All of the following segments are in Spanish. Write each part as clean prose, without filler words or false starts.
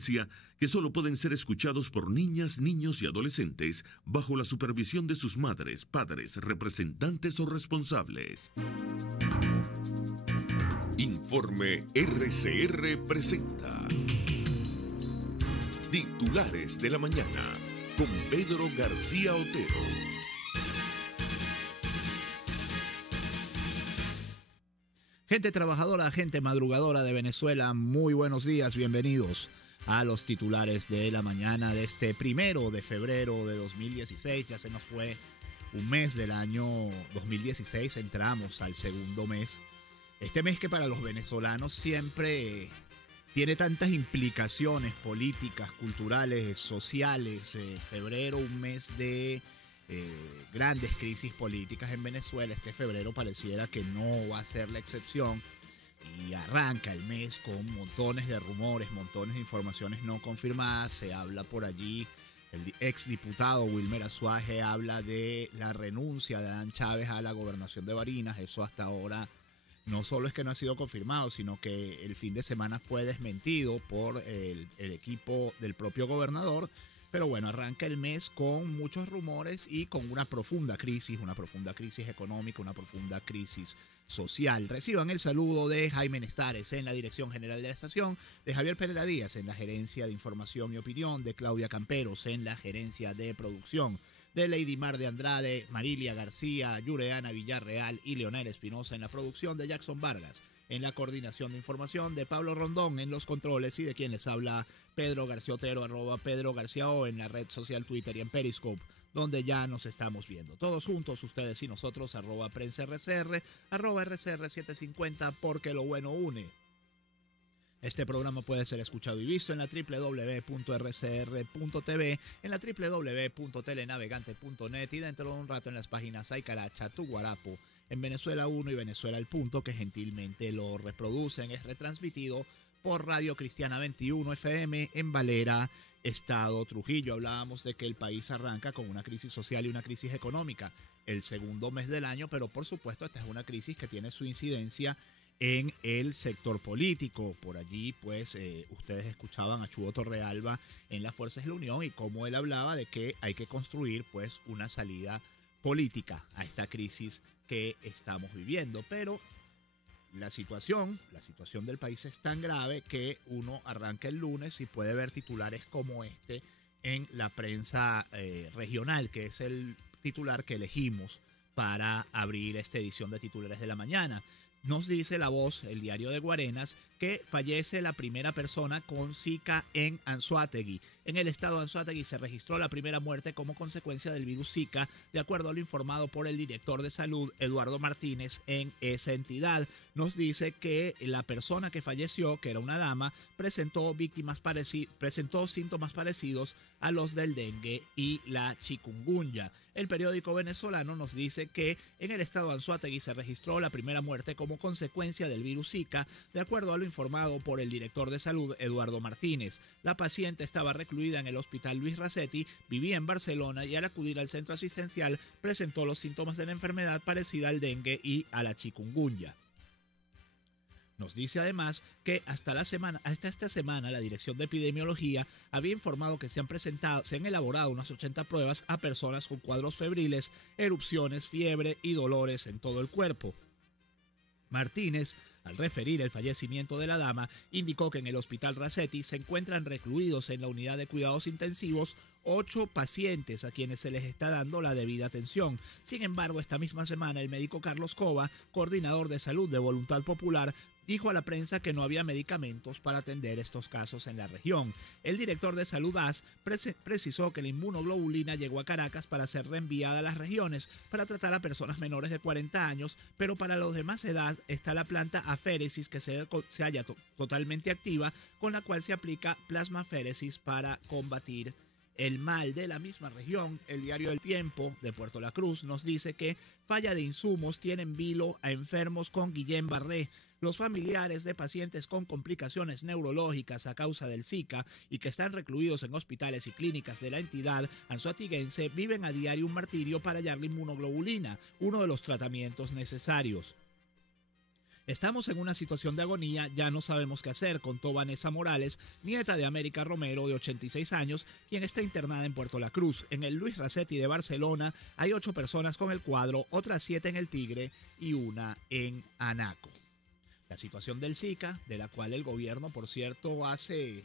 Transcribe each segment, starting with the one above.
advertencia que solo pueden ser escuchados por niñas, niños y adolescentes bajo la supervisión de sus madres, padres, representantes o responsables. Informe RCR presenta Titulares de la Mañana con Pedro García Otero. Gente trabajadora, gente madrugadora de Venezuela, muy buenos días, bienvenidos a los titulares de la mañana de este 1 de febrero de 2016. Ya se nos fue un mes del año 2016, entramos al segundo mes. Este mes que para los venezolanos siempre tiene tantas implicaciones políticas, culturales, sociales. Febrero, un mes de grandes crisis políticas en Venezuela. Este febrero pareciera que no va a ser la excepción y arranca el mes con montones de rumores, montones de informaciones no confirmadas. Se habla por allí, el exdiputado Wilmer Azuaje habla de la renuncia de Adán Chávez a la gobernación de Barinas. Eso hasta ahora no solo es que no ha sido confirmado, sino que el fin de semana fue desmentido por el equipo del propio gobernador. Pero bueno, arranca el mes con muchos rumores y con una profunda crisis económica, una profunda crisis social. Reciban el saludo de Jaime Nestares en la dirección general de la estación, de Javier Pereira Díaz en la gerencia de información y opinión, de Claudia Camperos en la gerencia de producción, de Lady Mar de Andrade, Marilia García, Yureana Villarreal y Leonel Espinosa en la producción, de Jackson Vargas en la coordinación de información, de Pablo Rondón en los controles y de quien les habla Pedro García Otero, @PedroGarciaO en la red social Twitter y en Periscope, donde ya nos estamos viendo. Todos juntos, ustedes y nosotros, @PrensaRCR, @RCR750, porque lo bueno une. Este programa puede ser escuchado y visto en la www.rcr.tv, en la www.telenavegante.net y dentro de un rato en las páginas Aycaracha, Tuguarapo, en Venezuela 1 y Venezuela al Punto, que gentilmente lo reproducen. Es retransmitido por Radio Cristiana 21 FM en Valera, Estado Trujillo. Hablábamos de que el país arranca con una crisis social y una crisis económica el segundo mes del año, pero por supuesto esta es una crisis que tiene su incidencia en el sector político. Por allí, pues, ustedes escuchaban a Chugo Torrealba en las Fuerzas de la Unión y cómo él hablaba de que hay que construir, pues, una salida política a esta crisis que estamos viviendo. Pero la situación del país es tan grave que uno arranca el lunes y puede ver titulares como este en la prensa regional, que es el titular que elegimos para abrir esta edición de Titulares de la Mañana. Nos dice La Voz, el diario de Guarenas, que fallece la primera persona con Zika en Anzoátegui. En el estado de Anzoátegui se registró la primera muerte como consecuencia del virus Zika, de acuerdo a lo informado por el director de salud, Eduardo Martínez, en esa entidad. Nos dice que la persona que falleció, que era una dama, presentó síntomas parecidos a los del dengue y la chikungunya. El periódico venezolano nos dice que en el estado de Anzoátegui se registró la primera muerte como consecuencia del virus Zika, de acuerdo a lo informado por el director de salud, Eduardo Martínez. La paciente estaba recluida en el hospital Luis Racetti, vivía en Barcelona y al acudir al centro asistencial presentó los síntomas de la enfermedad parecida al dengue y a la chikungunya. Nos dice además que hasta esta semana la Dirección de Epidemiología había informado que se han elaborado unas 80 pruebas a personas con cuadros febriles, erupciones, fiebre y dolores en todo el cuerpo. Martínez, al referir el fallecimiento de la dama, indicó que en el hospital Racetti se encuentran recluidos en la unidad de cuidados intensivos 8 pacientes a quienes se les está dando la debida atención. Sin embargo, esta misma semana el médico Carlos Cova, coordinador de salud de Voluntad Popular, dijo a la prensa que no había medicamentos para atender estos casos en la región. El director de Salud AS precisó que la inmunoglobulina llegó a Caracas para ser reenviada a las regiones para tratar a personas menores de 40 años, pero para los de más edad está la planta aféresis que se halla totalmente activa, con la cual se aplica plasmaféresis para combatir el mal. De la misma región, el diario El Tiempo de Puerto La Cruz nos dice que falla de insumos tiene en vilo a enfermos con Guillain-Barré. Los familiares de pacientes con complicaciones neurológicas a causa del Zika y que están recluidos en hospitales y clínicas de la entidad anzoatiguense viven a diario un martirio para hallar la inmunoglobulina, uno de los tratamientos necesarios. Estamos en una situación de agonía, ya no sabemos qué hacer, contó Vanessa Morales, nieta de América Romero, de 86 años, quien está internada en Puerto La Cruz. En el Luis Racetti de Barcelona hay 8 personas con el cuadro, otras 7 en el Tigre y una en Anaco. La situación del Zika, de la cual el gobierno, por cierto, hace,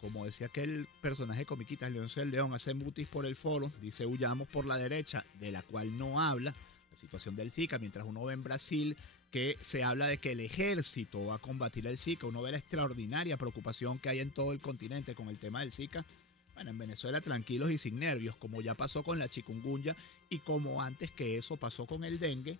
como decía aquel personaje comiquitas, Leoncio el León, hace mutis por el foro, dice huyamos por la derecha, de la cual no habla. La situación del Zika, mientras uno ve en Brasil que se habla de que el ejército va a combatir el Zika, uno ve la extraordinaria preocupación que hay en todo el continente con el tema del Zika. Bueno, en Venezuela tranquilos y sin nervios, como ya pasó con la chikungunya y como antes que eso pasó con el dengue.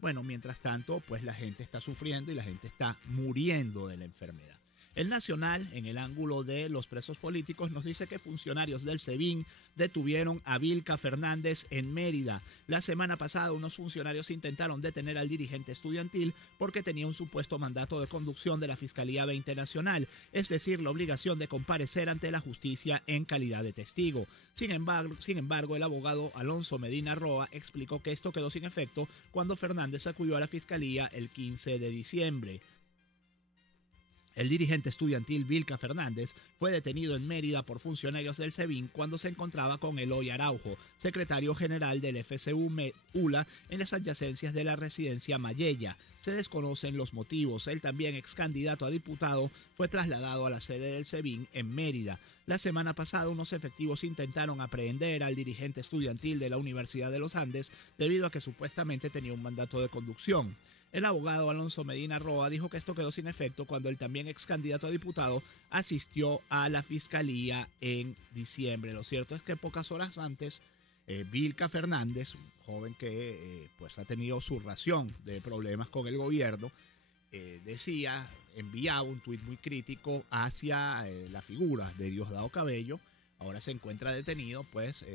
Bueno, mientras tanto, pues la gente está sufriendo y la gente está muriendo de la enfermedad. El Nacional, en el ángulo de los presos políticos, nos dice que funcionarios del SEBIN detuvieron a Vilca Fernández en Mérida. La semana pasada, unos funcionarios intentaron detener al dirigente estudiantil porque tenía un supuesto mandato de conducción de la Fiscalía 20 Nacional, es decir, la obligación de comparecer ante la justicia en calidad de testigo. Sin embargo, el abogado Alonso Medina Roa explicó que esto quedó sin efecto cuando Fernández acudió a la Fiscalía el 15 de diciembre. El dirigente estudiantil Vilca Fernández fue detenido en Mérida por funcionarios del SEBIN cuando se encontraba con Eloy Araujo, secretario general del FCU-ULA, en las adyacencias de la residencia Mayella. Se desconocen los motivos. El también ex candidato a diputado fue trasladado a la sede del SEBIN en Mérida. La semana pasada, unos efectivos intentaron aprehender al dirigente estudiantil de la Universidad de los Andes debido a que supuestamente tenía un mandato de conducción. El abogado Alonso Medina Roa dijo que esto quedó sin efecto cuando el también ex candidato a diputado asistió a la fiscalía en diciembre. Lo cierto es que pocas horas antes, Vilca Fernández, un joven que pues ha tenido su ración de problemas con el gobierno, enviaba un tuit muy crítico hacia la figura de Diosdado Cabello. Ahora se encuentra detenido, pues,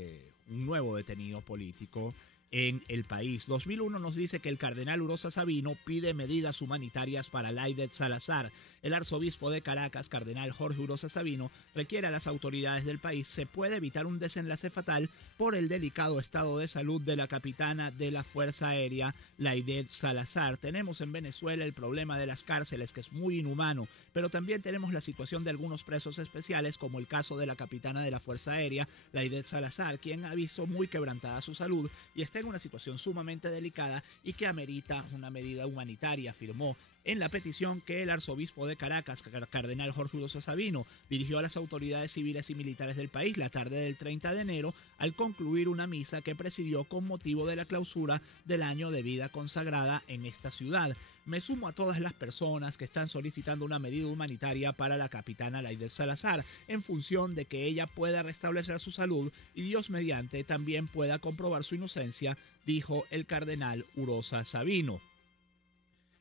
un nuevo detenido político en el país. 2001 nos dice que el cardenal Urosa Sabino pide medidas humanitarias para Laidet Salazar. El arzobispo de Caracas, cardenal Jorge Urosa Sabino, requiere a las autoridades del país se puede evitar un desenlace fatal por el delicado estado de salud de la capitana de la Fuerza Aérea, Laidet Salazar. Tenemos en Venezuela el problema de las cárceles, que es muy inhumano, pero también tenemos la situación de algunos presos especiales, como el caso de la capitana de la Fuerza Aérea, Laidet Salazar, quien ha visto muy quebrantada su salud y está en una situación sumamente delicada y que amerita una medida humanitaria, afirmó en la petición que el arzobispo de Caracas, cardenal Jorge Urosa Sabino, dirigió a las autoridades civiles y militares del país la tarde del 30 de enero al concluir una misa que presidió con motivo de la clausura del año de vida consagrada en esta ciudad. Me sumo a todas las personas que están solicitando una medida humanitaria para la capitana Laidet Salazar en función de que ella pueda restablecer su salud y Dios mediante también pueda comprobar su inocencia, dijo el cardenal Urosa Sabino.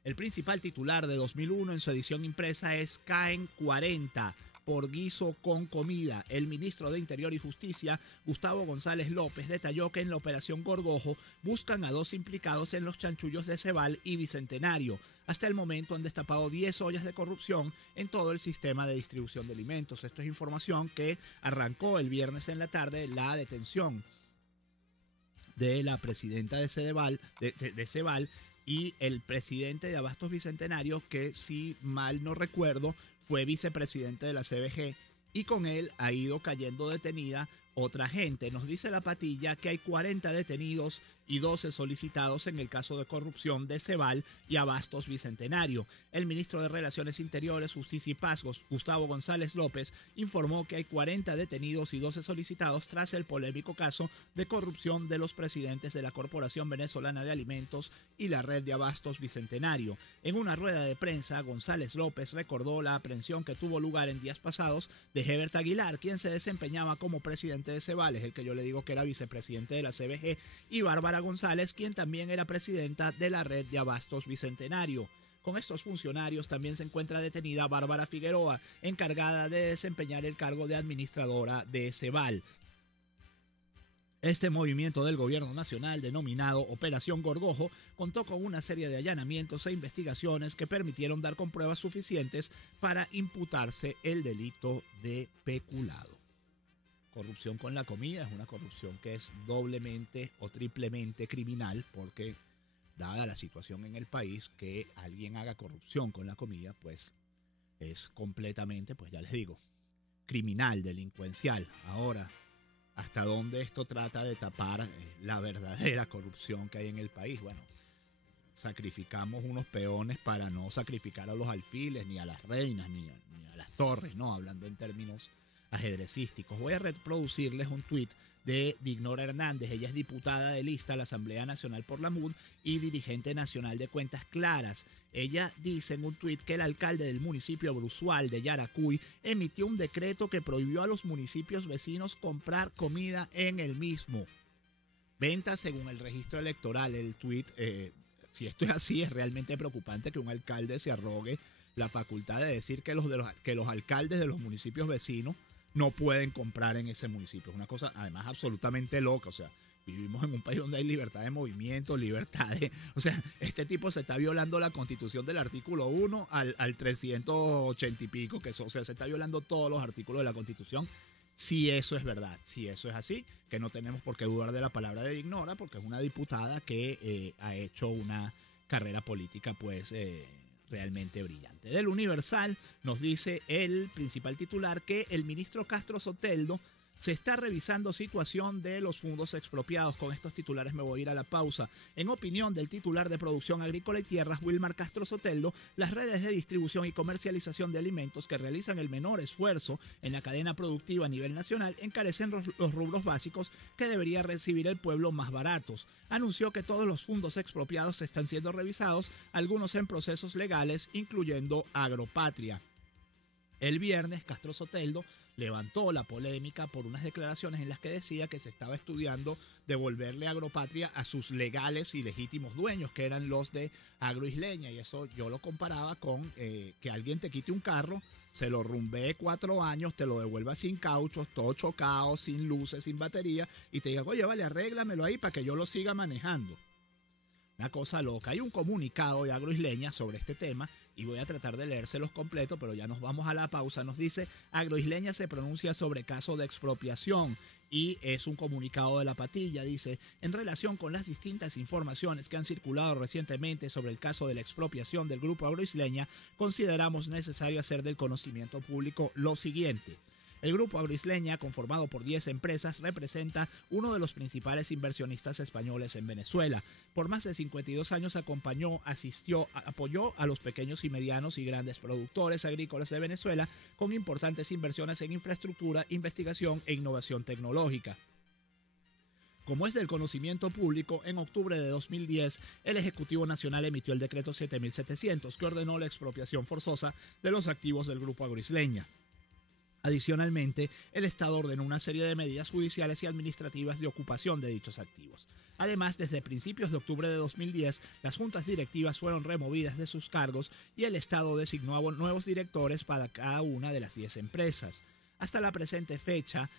El principal titular de 2001 en su edición impresa es Caen 40 por guiso con comida. El ministro de Interior y Justicia, Gustavo González López, detalló que en la operación Gorgojo buscan a 2 implicados en los chanchullos de Cebal y Bicentenario. Hasta el momento han destapado 10 ollas de corrupción en todo el sistema de distribución de alimentos. Esto es información que arrancó el viernes en la tarde la detención de la presidenta de Cebal y el presidente de Abastos Bicentenario, que si mal no recuerdo fue vicepresidente de la CBG, y con él ha ido cayendo detenida otra gente. Nos dice la patilla que hay 40 detenidos y 12 solicitados en el caso de corrupción de Cebal y Abastos Bicentenario. El ministro de Relaciones Interiores, Justicia y Paz, Gustavo González López, informó que hay 40 detenidos y 12 solicitados tras el polémico caso de corrupción de los presidentes de la Corporación Venezolana de Alimentos y la Red de Abastos Bicentenario. En una rueda de prensa, González López recordó la aprehensión que tuvo lugar en días pasados de Hebert Aguilar, quien se desempeñaba como presidente de Cebal, es el que yo le digo que era vicepresidente de la CBG, y Bárbara González, quien también era presidenta de la Red de Abastos Bicentenario. Con estos funcionarios también se encuentra detenida Bárbara Figueroa, encargada de desempeñar el cargo de administradora de Cebal. Este movimiento del gobierno nacional, denominado Operación Gorgojo, contó con una serie de allanamientos e investigaciones que permitieron dar con pruebas suficientes para imputarse el delito de peculado. Corrupción con la comida es una corrupción que es doblemente o triplemente criminal, porque dada la situación en el país, que alguien haga corrupción con la comida, pues es completamente, pues ya les digo, criminal, delincuencial. Ahora, ¿hasta dónde esto trata de tapar la verdadera corrupción que hay en el país? Bueno, sacrificamos unos peones para no sacrificar a los alfiles, ni a las reinas, ni a las torres, ¿no? Hablando en términos ajedrecísticos. Voy a reproducirles un tuit de Dignora Hernández. Ella es diputada de lista a la Asamblea Nacional por la MUD y dirigente nacional de Cuentas Claras. Ella dice en un tuit que el alcalde del municipio Bruzual de Yaracuy emitió un decreto que prohibió a los municipios vecinos comprar comida en el mismo. Venta según el registro electoral. El tuit, si esto es así, es realmente preocupante que un alcalde se arrogue la facultad de decir que los alcaldes de los municipios vecinos no pueden comprar en ese municipio. Es una cosa, además, absolutamente loca. O sea, vivimos en un país donde hay libertad de movimiento, libertad de... O sea, este tipo se está violando la Constitución del artículo 1 al 380 y pico, que eso, o sea, se está violando todos los artículos de la Constitución. Si eso es verdad, si eso es así, que no tenemos por qué dudar de la palabra de Dignora, porque es una diputada que ha hecho una carrera política, pues... realmente brillante. Del Universal nos dice el principal titular que el ministro Castro Soteldo se está revisando situación de los fondos expropiados. Con estos titulares me voy a ir a la pausa. En opinión del titular de Producción Agrícola y Tierras, Wilmar Castro Soteldo, las redes de distribución y comercialización de alimentos que realizan el menor esfuerzo en la cadena productiva a nivel nacional encarecen los rubros básicos que debería recibir el pueblo más baratos. Anunció que todos los fondos expropiados están siendo revisados, algunos en procesos legales, incluyendo Agropatria. El viernes, Castro Soteldo levantó la polémica por unas declaraciones en las que decía que se estaba estudiando devolverle Agropatria a sus legales y legítimos dueños, que eran los de Agroisleña, y eso yo lo comparaba con que alguien te quite un carro, se lo rumbee 4 años, te lo devuelva sin cauchos, todo chocado, sin luces, sin batería, y te diga, oye, vale, arréglamelo ahí para que yo lo siga manejando. Una cosa loca. Hay un comunicado de Agroisleña sobre este tema y voy a tratar de leérselos completo, pero ya nos vamos a la pausa. Nos dice, Agroisleña se pronuncia sobre caso de expropiación y es un comunicado de la Patilla. Dice, en relación con las distintas informaciones que han circulado recientemente sobre el caso de la expropiación del Grupo Agroisleña, consideramos necesario hacer del conocimiento público lo siguiente. El Grupo Agroisleña, conformado por 10 empresas, representa uno de los principales inversionistas españoles en Venezuela. Por más de 52 años apoyó a los pequeños y medianos y grandes productores agrícolas de Venezuela con importantes inversiones en infraestructura, investigación e innovación tecnológica. Como es del conocimiento público, en octubre de 2010, el Ejecutivo Nacional emitió el decreto 7700, que ordenó la expropiación forzosa de los activos del Grupo Agroisleña. Adicionalmente, el Estado ordenó una serie de medidas judiciales y administrativas de ocupación de dichos activos. Además, desde principios de octubre de 2010, las juntas directivas fueron removidas de sus cargos y el Estado designó a nuevos directores para cada una de las 10 empresas. Hasta la presente fecha,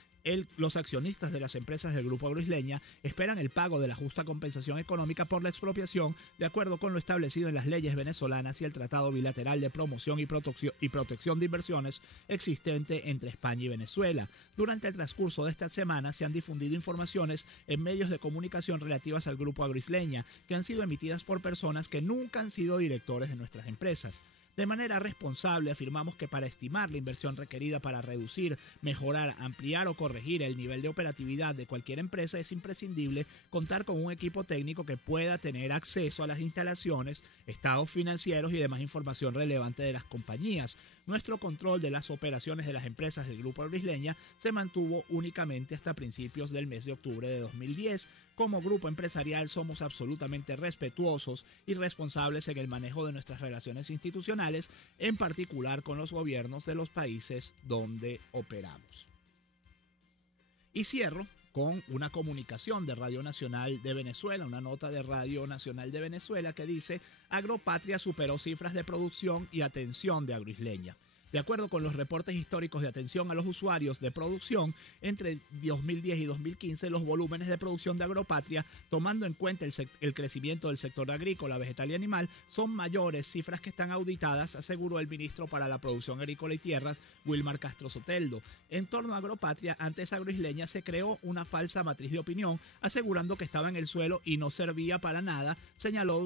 los accionistas de las empresas del Grupo Agroisleña esperan el pago de la justa compensación económica por la expropiación de acuerdo con lo establecido en las leyes venezolanas y el Tratado Bilateral de Promoción y Protección de Inversiones existente entre España y Venezuela. Durante el transcurso de esta semana se han difundido informaciones en medios de comunicación relativas al Grupo Agroisleña que han sido emitidas por personas que nunca han sido directores de nuestras empresas. De manera responsable afirmamos que para estimar la inversión requerida para reducir, mejorar, ampliar o corregir el nivel de operatividad de cualquier empresa es imprescindible contar con un equipo técnico que pueda tener acceso a las instalaciones, estados financieros y demás información relevante de las compañías. Nuestro control de las operaciones de las empresas del Grupo Agroisleña se mantuvo únicamente hasta principios del mes de octubre de 2010. Como grupo empresarial somos absolutamente respetuosos y responsables en el manejo de nuestras relaciones institucionales, en particular con los gobiernos de los países donde operamos. Y cierro con una comunicación de Radio Nacional de Venezuela, una nota de Radio Nacional de Venezuela que dice: Agropatria superó cifras de producción y atención de Agroisleña. De acuerdo con los reportes históricos de atención a los usuarios de producción, entre 2010 y 2015 los volúmenes de producción de Agropatria, tomando en cuenta el crecimiento del sector agrícola, vegetal y animal, son mayores, cifras que están auditadas, aseguró el ministro para la Producción Agrícola y Tierras, Wilmar Castro Soteldo. En torno a Agropatria, antes Agroisleña se creó una falsa matriz de opinión, asegurando que estaba en el suelo y no servía para nada, señaló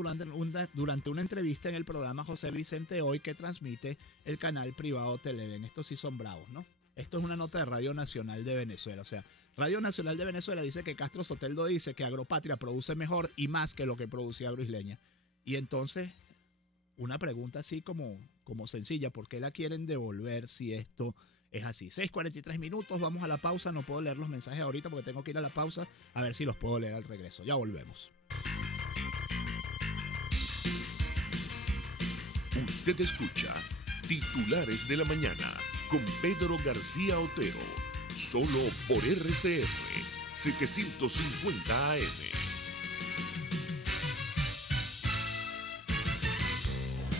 durante una entrevista en el programa José Vicente Hoy que transmite el canal privado Televen. Estos sí son bravos, ¿no? Esto es una nota de Radio Nacional de Venezuela. O sea, Radio Nacional de Venezuela dice que Castro Soteldo dice que Agropatria produce mejor y más que lo que producía Agroisleña. Y entonces, una pregunta así como sencilla, ¿por qué la quieren devolver si esto es así? 6:43 minutos, vamos a la pausa. No puedo leer los mensajes ahorita porque tengo que ir a la pausa, a ver si los puedo leer al regreso. Ya volvemos. Usted escucha Titulares de la Mañana con Pedro García Otero, solo por RCR 750 AM.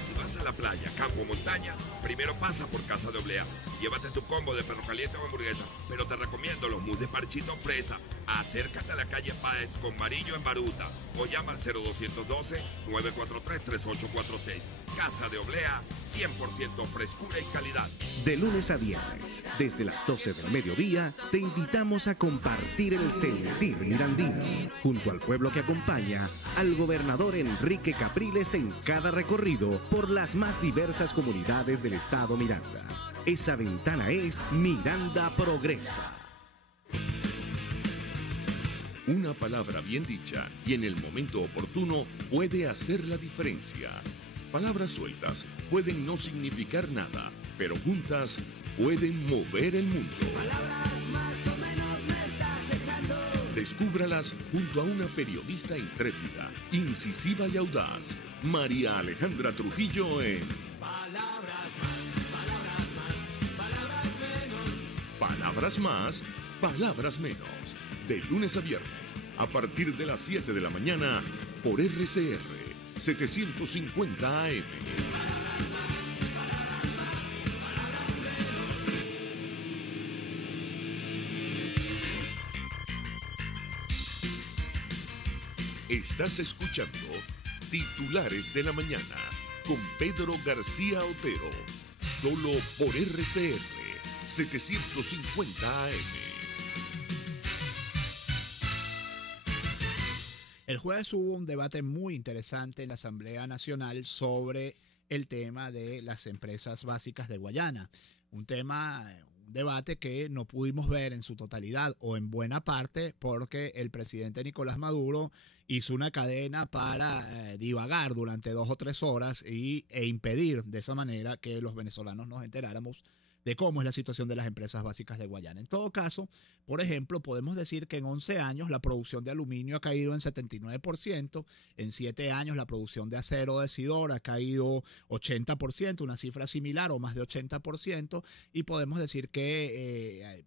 Si vas a la playa, campo o montaña, primero pasa por Casa de Oblea. Llévate tu combo de perro caliente o hamburguesa, pero te recomiendo los mousse de parchito fresa. Acércate a la calle Páez con Marillo en Baruta o llama al 0212-943-3846. Casa de Oblea, 100% frescura y calidad. De lunes a viernes, desde las 12 del mediodía, te invitamos a compartir el sentir mirandino, junto al pueblo que acompaña al gobernador Enrique Capriles en cada recorrido por las más diversas comunidades del estado Miranda. Esa ventana es Miranda Progresa. Una palabra bien dicha y en el momento oportuno puede hacer la diferencia. Palabras sueltas pueden no significar nada, pero juntas pueden mover el mundo. Palabras más o menos me estás dejando. Descúbralas junto a una periodista intrépida, incisiva y audaz, María Alejandra Trujillo en Palabras más, palabras más, palabras menos. Palabras más, palabras menos. De lunes a viernes, a partir de las 7 de la mañana, por RCR 750 AM. Estás escuchando Titulares de la Mañana con Pedro García Otero, solo por RCR 750 AM. El jueves hubo un debate muy interesante en la Asamblea Nacional sobre el tema de las empresas básicas de Guayana. Un debate que no pudimos ver en su totalidad o en buena parte porque el presidente Nicolás Maduro hizo una cadena para divagar durante 2 o 3 horas e impedir de esa manera que los venezolanos nos enteráramos de cómo es la situación de las empresas básicas de Guayana. En todo caso, por ejemplo, podemos decir que en 11 años la producción de aluminio ha caído en 79%, en 7 años la producción de acero decidor ha caído 80%, una cifra similar o más de 80%, y podemos decir que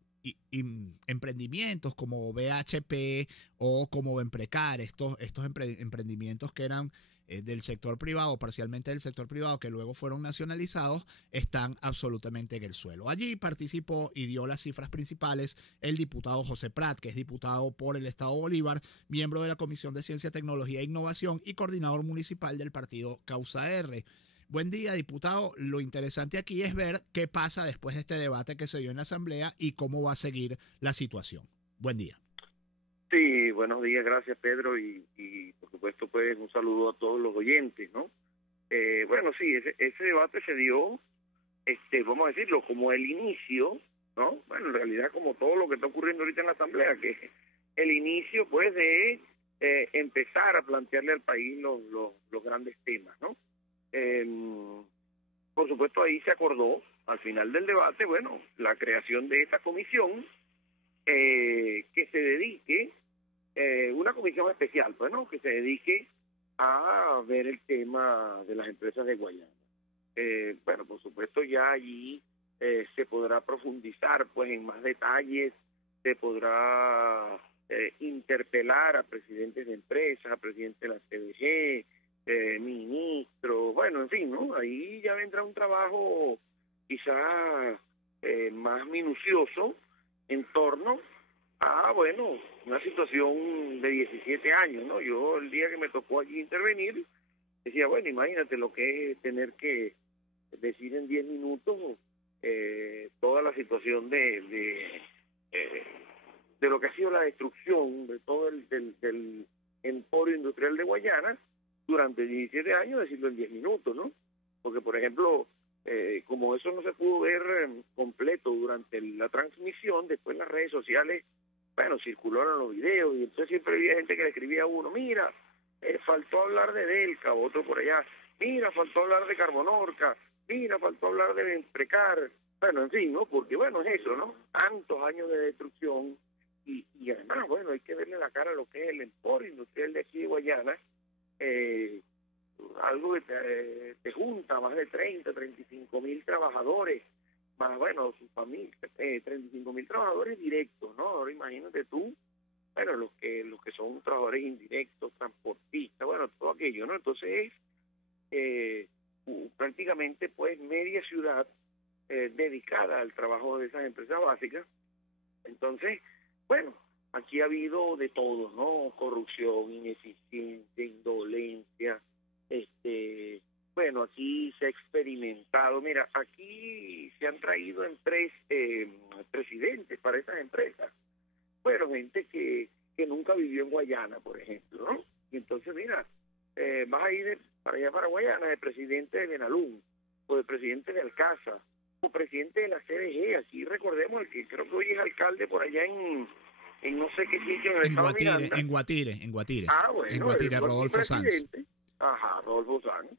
emprendimientos como BHP o como Emprecar, estos emprendimientos que eran del sector privado, parcialmente del sector privado, que luego fueron nacionalizados, están absolutamente en el suelo. Allí participó y dio las cifras principales el diputado José Prat, que es diputado por el Estado Bolívar, miembro de la Comisión de Ciencia, Tecnología e Innovación y coordinador municipal del partido Causa R. Buen día, diputado. Lo interesante aquí es ver qué pasa después de este debate que se dio en la Asamblea y cómo va a seguir la situación. Buen día. Sí, buenos días, gracias Pedro y por supuesto pues un saludo a todos los oyentes, ¿no? Bueno, sí, ese debate se dio, vamos a decirlo, como el inicio, ¿no? Bueno, en realidad como todo lo que está ocurriendo ahorita en la Asamblea, que es el inicio pues de empezar a plantearle al país los grandes temas, ¿no? Por supuesto ahí se acordó al final del debate, bueno, la creación de esta comisión que se dedique, una comisión especial, pues, ¿no? Que se dedique a ver el tema de las empresas de Guayana. Bueno, por supuesto ya allí se podrá profundizar pues en más detalles, se podrá interpelar a presidentes de empresas, a presidentes de la CBG, ministros, bueno, en fin, ¿no? Ahí ya vendrá un trabajo quizá más minucioso en torno a, bueno, una situación de 17 años, ¿no? Yo el día que me tocó allí intervenir, decía, bueno, imagínate lo que es tener que decir en 10 minutos toda la situación de lo que ha sido la destrucción de todo del emporio industrial de Guayana durante 17 años, decirlo en 10 minutos, ¿no? Porque, por ejemplo, como eso no se pudo ver completo durante la transmisión, después en las redes sociales, bueno, circularon los videos y entonces siempre había gente que le escribía a uno, mira, faltó hablar de Delca, otro por allá, mira, faltó hablar de Carbonorca, mira, faltó hablar de Precar, bueno, en fin, ¿no? Porque, bueno, es eso, ¿no? Tantos años de destrucción y además, bueno, hay que verle la cara a lo que es el emporio industrial de aquí de Guayana, algo que te junta más de 35.000 trabajadores, más, bueno, su familia, 35.000 trabajadores directos, ¿no? Ahora imagínate tú, bueno, los que son trabajadores indirectos, transportistas, bueno, todo aquello, ¿no? Entonces prácticamente pues media ciudad dedicada al trabajo de esas empresas básicas. Entonces, bueno, aquí ha habido de todo, ¿no? Corrupción, ineficiencia, indolencia, bueno, aquí se ha experimentado, mira, aquí se han traído presidentes para esas empresas, bueno, gente que nunca vivió en Guayana, por ejemplo, ¿no? Y entonces, mira, vas a ir para allá para Guayana, de presidente de Benalún, o de presidente de Alcázar, o presidente de la CDG, aquí recordemos el que creo que hoy es alcalde por allá en no sé qué sitio en el estado de Miranda. En Guatire. Ah, bueno, en Guatire, Rodolfo Sanz. Ajá, Rodolfo Sanz.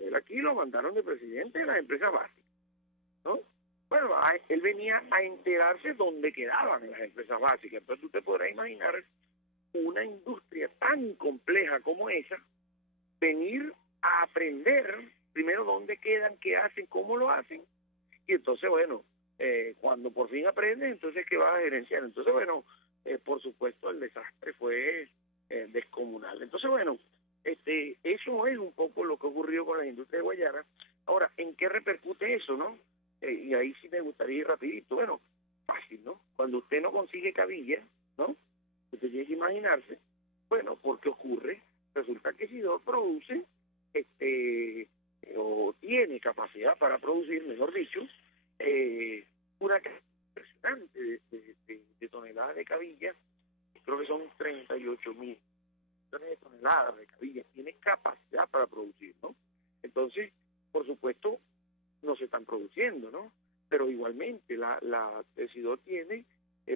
Él aquí lo mandaron de presidente de las empresas básicas, ¿no? Bueno, él venía a enterarse dónde quedaban las empresas básicas. Entonces tú te podrás imaginar una industria tan compleja como esa, venir a aprender primero dónde quedan, qué hacen, cómo lo hacen, y entonces, bueno, cuando por fin aprendes, entonces ¿qué vas a gerenciar? Entonces, bueno, por supuesto el desastre fue descomunal. Entonces, bueno, eso es un poco lo que ocurrió con la industria de Guayana. Ahora, ¿en qué repercute eso, no? Y ahí sí me gustaría ir rapidito. Bueno, fácil, ¿no? Cuando usted no consigue cabilla, ¿no? Usted tiene que imaginarse, bueno, ¿por qué ocurre? Resulta que Sidor produce, o tiene capacidad para producir, mejor dicho, una cantidad impresionante de toneladas de cabillas. Creo que son 38.000 de toneladas de cabillas, tiene capacidad para producir, ¿no? Entonces, por supuesto, no se están produciendo, ¿no? Pero igualmente, el Sidor tiene,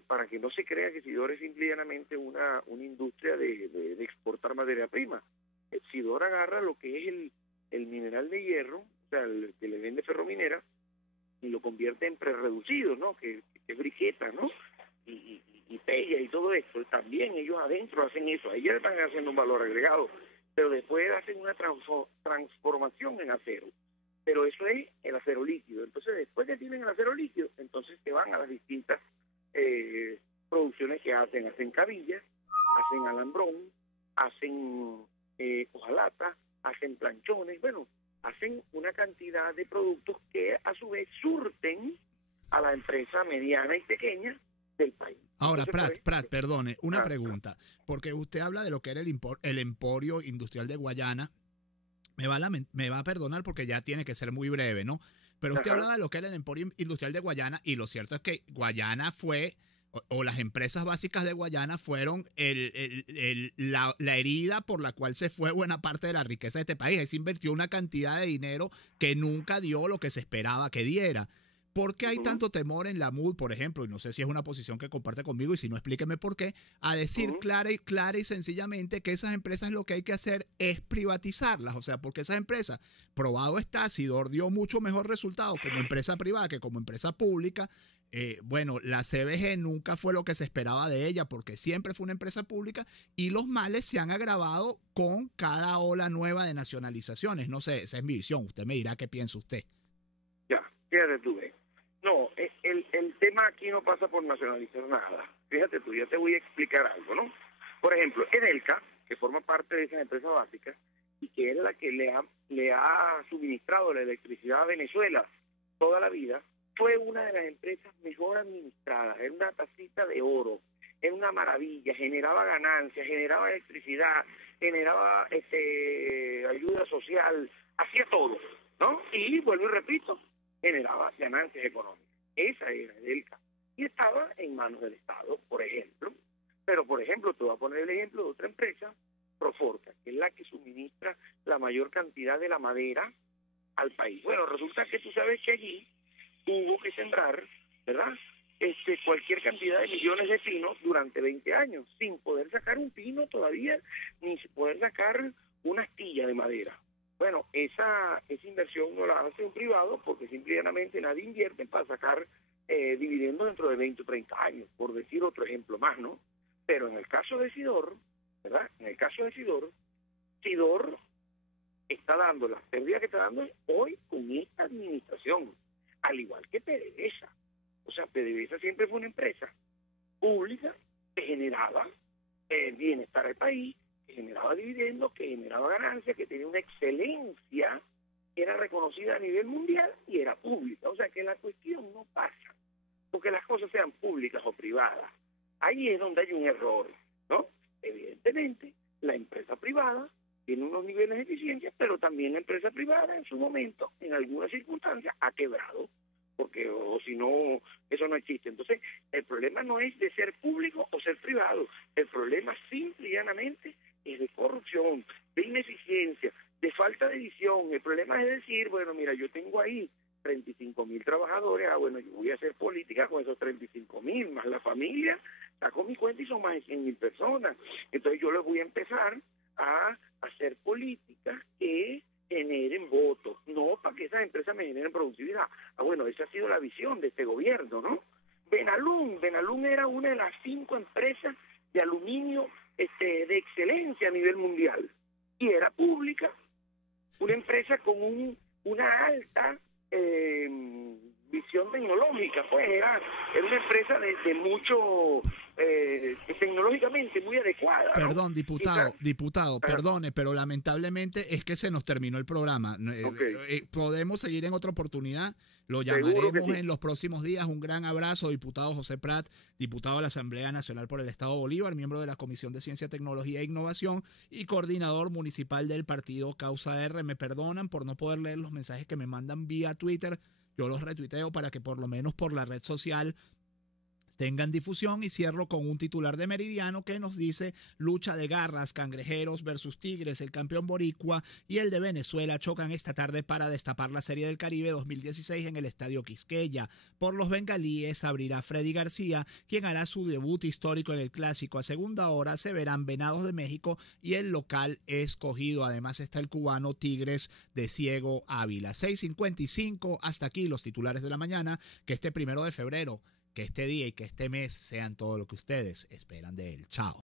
para que no se crea que Sidor es simplemente una industria de exportar materia prima. El Sidor agarra lo que es el mineral de hierro, o sea, el que le vende Ferrominera, y lo convierte en prerreducido, ¿no? Que es briqueta, ¿no? Y pella y todo esto, también ellos adentro hacen eso, ellos están haciendo un valor agregado, pero después hacen una transformación en acero, pero eso es el acero líquido. Entonces después que tienen el acero líquido, entonces se van a las distintas producciones que hacen cabillas, hacen alambrón, hacen hojalata, hacen planchones, bueno, hacen una cantidad de productos que a su vez surten a la empresa mediana y pequeña del país. Ahora, Prat, perdone, una pregunta, porque usted habla de lo que era el emporio industrial de Guayana. Me va a perdonar porque ya tiene que ser muy breve, ¿no? Pero usted habla de lo que era el emporio industrial de Guayana, y lo cierto es que Guayana fue, o las empresas básicas de Guayana fueron la herida por la cual se fue buena parte de la riqueza de este país. Ahí se invirtió una cantidad de dinero que nunca dio lo que se esperaba que diera. ¿Por qué hay tanto temor en la MUD, por ejemplo? Y no sé si es una posición que comparte conmigo, y si no, explíqueme por qué, a decir clara y sencillamente que esas empresas lo que hay que hacer es privatizarlas. O sea, porque esas empresas, probado está, Sidor dio mucho mejor resultado como empresa privada que como empresa pública. Bueno, la CBG nunca fue lo que se esperaba de ella, porque siempre fue una empresa pública, y los males se han agravado con cada ola nueva de nacionalizaciones. No sé, esa es mi visión. Usted me dirá qué piensa usted. Ya, fíjate tú, No, el tema aquí no pasa por nacionalizar nada. Fíjate tú, ya te voy a explicar algo, ¿no? Por ejemplo, Edelca, que forma parte de esas empresas básicas y que es la que le ha suministrado la electricidad a Venezuela toda la vida, fue una de las empresas mejor administradas, era una tacita de oro, era una maravilla, generaba ganancias, generaba electricidad, generaba ayuda social, hacía todo, ¿no? Y vuelvo y repito, generaba ganancias económicas. Esa era Edelca. Y estaba en manos del Estado, por ejemplo. Pero, por ejemplo, te voy a poner el ejemplo de otra empresa, Proforca, que es la que suministra la mayor cantidad de la madera al país. Bueno, resulta que tú sabes que allí hubo que sembrar, ¿verdad?, cualquier cantidad de millones de pinos durante 20 años, sin poder sacar un pino todavía, ni poder sacar una astilla de madera. Bueno, esa inversión no la hace un privado porque simplemente nadie invierte para sacar dividendos dentro de 20 o 30 años, por decir otro ejemplo más, ¿no? Pero en el caso de Sidor, ¿verdad? En el caso de Sidor está dando las pérdidas que está dando hoy con esta administración, al igual que PDVSA. O sea, PDVSA siempre fue una empresa pública que generaba bienestar al país, que generaba dividendos, que generaba ganancias, que tenía una excelencia que era reconocida a nivel mundial y era pública. O sea, que la cuestión no pasa porque las cosas sean públicas o privadas. Ahí es donde hay un error, ¿no? Evidentemente, la empresa privada tiene unos niveles de eficiencia, pero también la empresa privada en su momento, en algunas circunstancias, ha quebrado, porque o si no, eso no existe. Entonces, el problema no es de ser público o ser privado, el problema simple y llanamente es de corrupción, de ineficiencia, de falta de visión. El problema es decir, bueno, mira, yo tengo ahí 35,000 trabajadores, bueno, yo voy a hacer política con esos 35,000, más la familia, saco mi cuenta y son más de 100,000 personas. Entonces yo les voy a empezar a hacer políticas que generen votos, no para que esas empresas me generen productividad. Bueno, esa ha sido la visión de este gobierno, ¿no? Benalún era una de las 5 empresas de aluminio de excelencia a nivel mundial y era pública, una empresa con una alta visión tecnológica, pues era una empresa de mucho tecnológicamente muy adecuada, ¿no? Perdón, diputado, perdone, pero lamentablemente es que se nos terminó el programa. Okay. Podemos seguir en otra oportunidad, lo Seguro llamaremos que sí. en los próximos días. Un gran abrazo, diputado José Prat, diputado de la Asamblea Nacional por el Estado Bolívar, miembro de la Comisión de Ciencia, Tecnología e Innovación y coordinador municipal del partido Causa R. Me perdonan por no poder leer los mensajes que me mandan vía Twitter, yo los retuiteo para que por lo menos por la red social tengan difusión. Y cierro con un titular de Meridiano que nos dice: lucha de garras, Cangrejeros versus Tigres, el campeón boricua y el de Venezuela chocan esta tarde para destapar la Serie del Caribe 2016 en el Estadio Quisqueya. Por los bengalíes abrirá Freddy García, quien hará su debut histórico en el Clásico. A segunda hora se verán Venados de México y el local escogido. Además está el cubano Tigres de Ciego Ávila. 6:55, hasta aquí los titulares de la mañana. Que este 1 de febrero, que este día y que este mes sean todo lo que ustedes esperan de él. Chao.